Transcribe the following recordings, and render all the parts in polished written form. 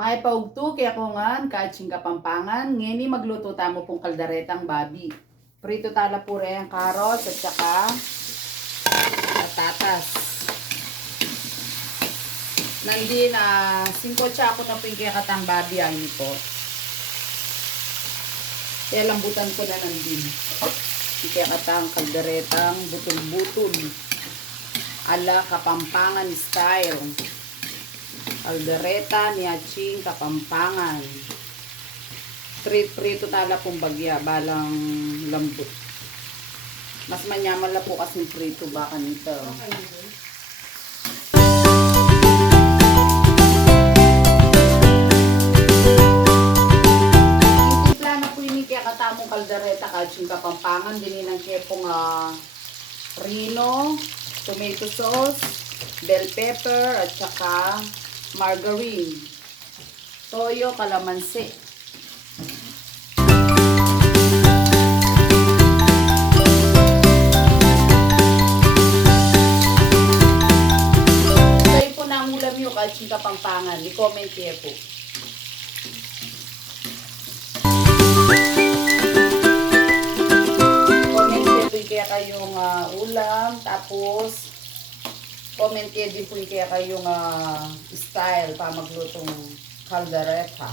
May paugto kaya ko nga kaching kapampangan ngeni magluto tamo pong kaldaretang babi. Prito tala pure ang carrots at saka patatas. Nandi na 5 tsako na ping kaya katang babi ay nito. Kaya lambutan ko na nandin. Kaya katang kaldaretang butol-butol. Ala kapampangan style. Aldereta ni Aching Kapampangan. Prito tala pong bagya, balang lambot. Mas manyaman la po kasi prito baka nito. Itimpla na po ini kaya katamong kaldereta Aching Kapampangan. Dininang kaya pong rino, tomato sauce, bell pepper, at saka margarine, toyo, kalamansi. Kayo po na ang ulam nyo Kaching Kapampangan. I-comment kayo po. Comment kayo po kaya kayong ulam. Tapos comment kayo din po kaya kayong style para maglutong kaldereta.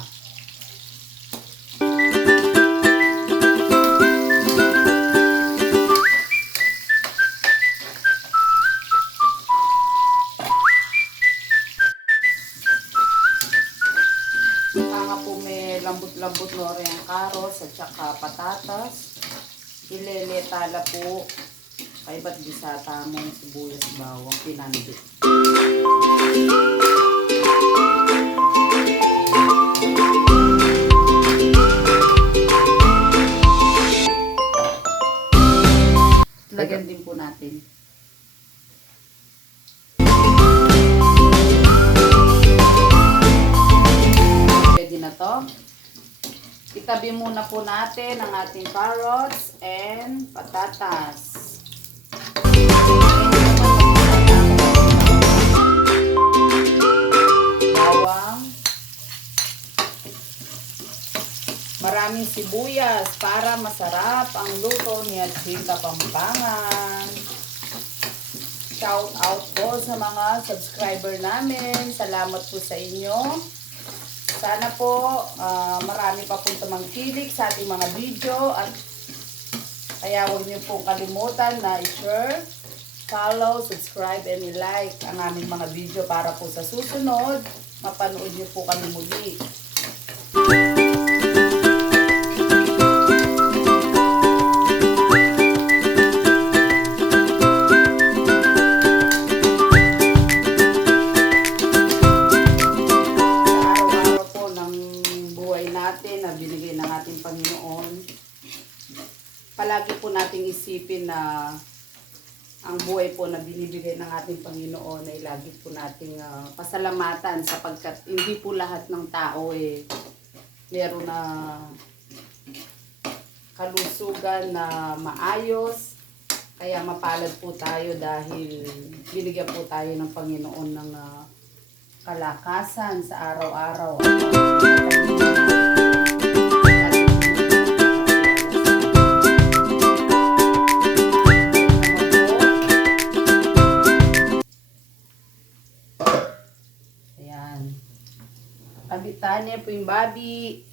Saka po may lambot-lambot no rin ang carrots at saka patatas. Ileletala po. Kaya ba't bisata mo yung sibuyas bawang pinandi. Lagyan din po natin. Pwede na to. Itabi muna po natin ang ating carrots and patatas. Bawang, maraming sibuyas para masarap ang luto ni Aching Kapampangan. Shout out po sa mga subscriber namin. Salamat po sa inyo. Sana po marami pa pong tumangkilik sa ating mga video at kaya huwag niyo pong kalimutan na i-share, follow, subscribe, and i-like ang aming mga video para po sa susunod, mapanood niyo po kami muli. Sa araw-araw po ng buhay natin na binigay ng ating Panginoon, palagi po nating isipin na ang buhay po na binibigay ng ating Panginoon ay lagi po nating pasalamatan sapagkat hindi po lahat ng tao meron na kalusugan na maayos. Kaya mapalad po tayo dahil binigyan po tayo ng Panginoon ng kalakasan sa araw-araw. Kabitan niya po yung babi.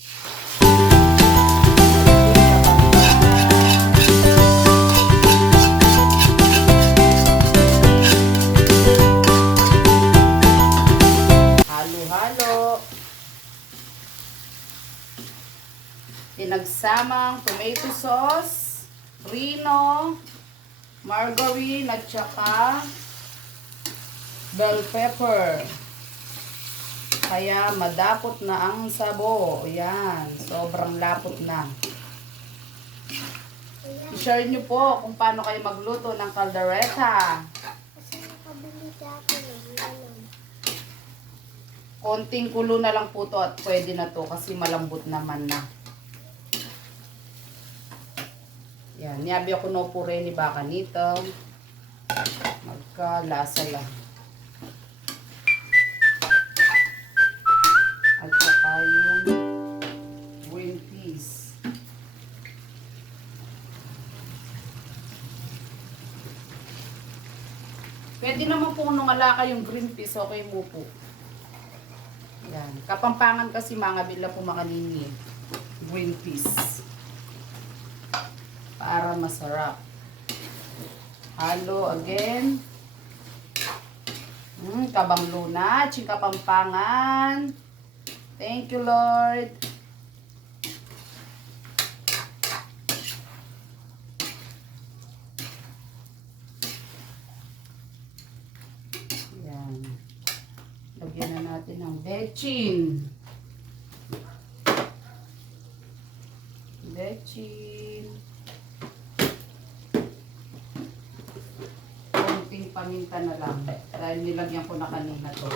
Halo-halo. Pinagsamang tomato sauce, rino, margarine at saka bell pepper. Kaya madapot na ang sabo. Ayan, sobrang lapot na. I-share nyo po kung paano kayo magluto ng kaldereta. Konting kulo na lang po to at pwede na to kasi malambot naman na. Yan, niyabi ako no pure ni baka nito. Magkalasa lang. At saka yung green peas. Pwede naman po nung alaka yung green peas, okay mo po. Yan. Kapampangan kasi mga bila po makanini. Green peas. Para masarap. Halo again. Kabang luna, ching kapampangan. Thank you, Lord. Yan. Lagyan na natin ng bechin. Bechin. Konting paminta na lang. Dahil nilagyan ko na kanina to.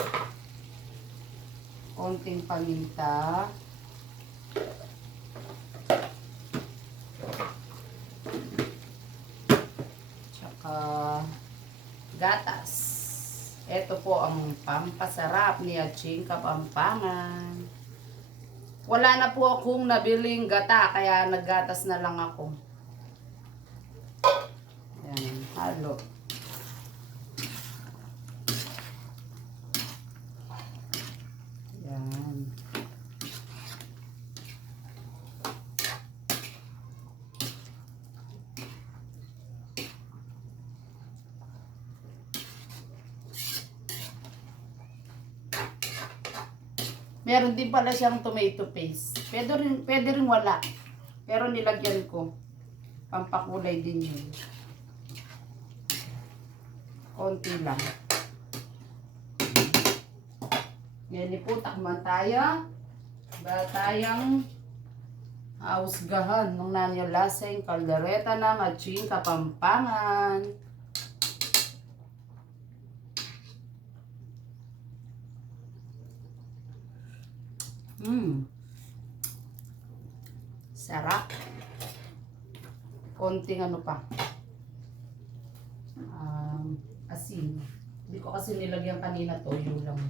Konting paminta. Tsaka gatas. Ito po ang pampasarap ni Aching Kapampangan. Wala na po akong nabiling gata, kaya naggatas na lang ako. Ayan, halo. Ayan. Meron din pala siyang tomato paste. Pwede rin wala. Pero nilagyan ko. Pampakulay din yun. Konti lang. Ngayon po, takman tayo. Ba tayong ausgahan ng nanyolaseng kaldereta ng Aching Kapampangan. Sarap. Konting ano pa. Asin. Hindi ko kasi nilagyan kanina toyo lang.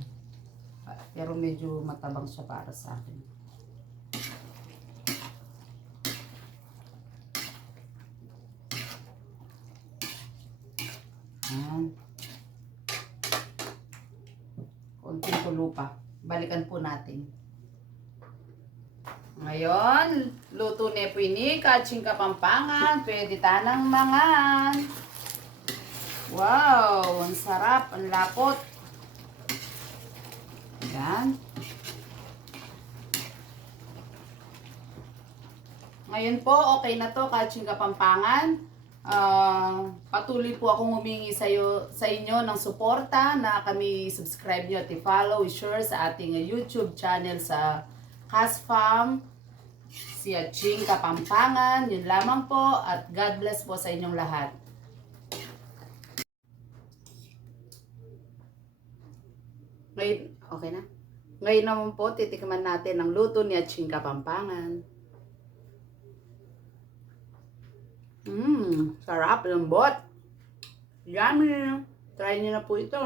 Pero medyo matabang siya para sa akin. Konting tulo pa. Balikan po natin. Ngayon, luto ni Pwini, Aching Kapampangan, pwede tanang mangan. Wow, ang sarap, ang lapot. Yan. Ngayon po, okay na to, Aching Kapampangan. Patuloy po akong humingi sa inyo ng suporta na kami subscribe nyo at i-follow, i-share sa ating YouTube channel sa Kasfam, si Aching Kapampangan. Yun lamang po at God bless po sa inyong lahat. Ngayon, okay na? Ngayon naman po, titikman natin ang luto ni Aching Kapampangan. Sarap, lambot. Yummy. Try niyo na po ito.